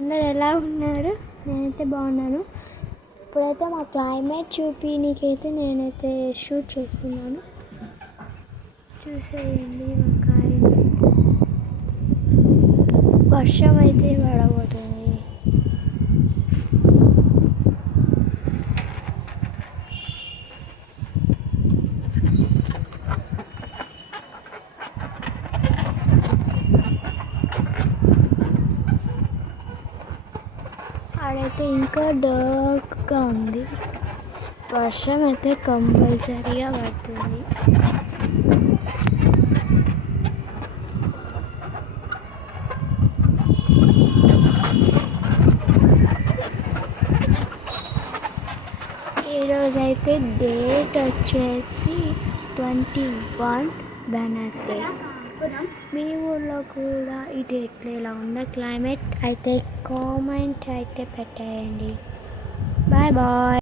అందరు ఎలా ఉన్నారు? నేనైతే బాగున్నాను. ఇప్పుడైతే మా క్లైమేట్ చూపించనీకైతే నేనైతే షూట్ చేస్తున్నాను. చూసేయండి మా క్లైమేట్. వర్షం అయితే పడబోతుంది. ఆడైతే ఇంకా డార్క్గా ఉంది. వర్షం అయితే కంపల్సరీగా పడుతుంది. ఈరోజైతే డేట్ వచ్చేసి 21 వెడ్నెస్డే. మీ ఊళ్ళో కూడా ఈ డేట్లో ఎలా ఉందో క్లైమేట్ అయితే కామెంట్ అయితే పెట్టేయండి. Bye bye.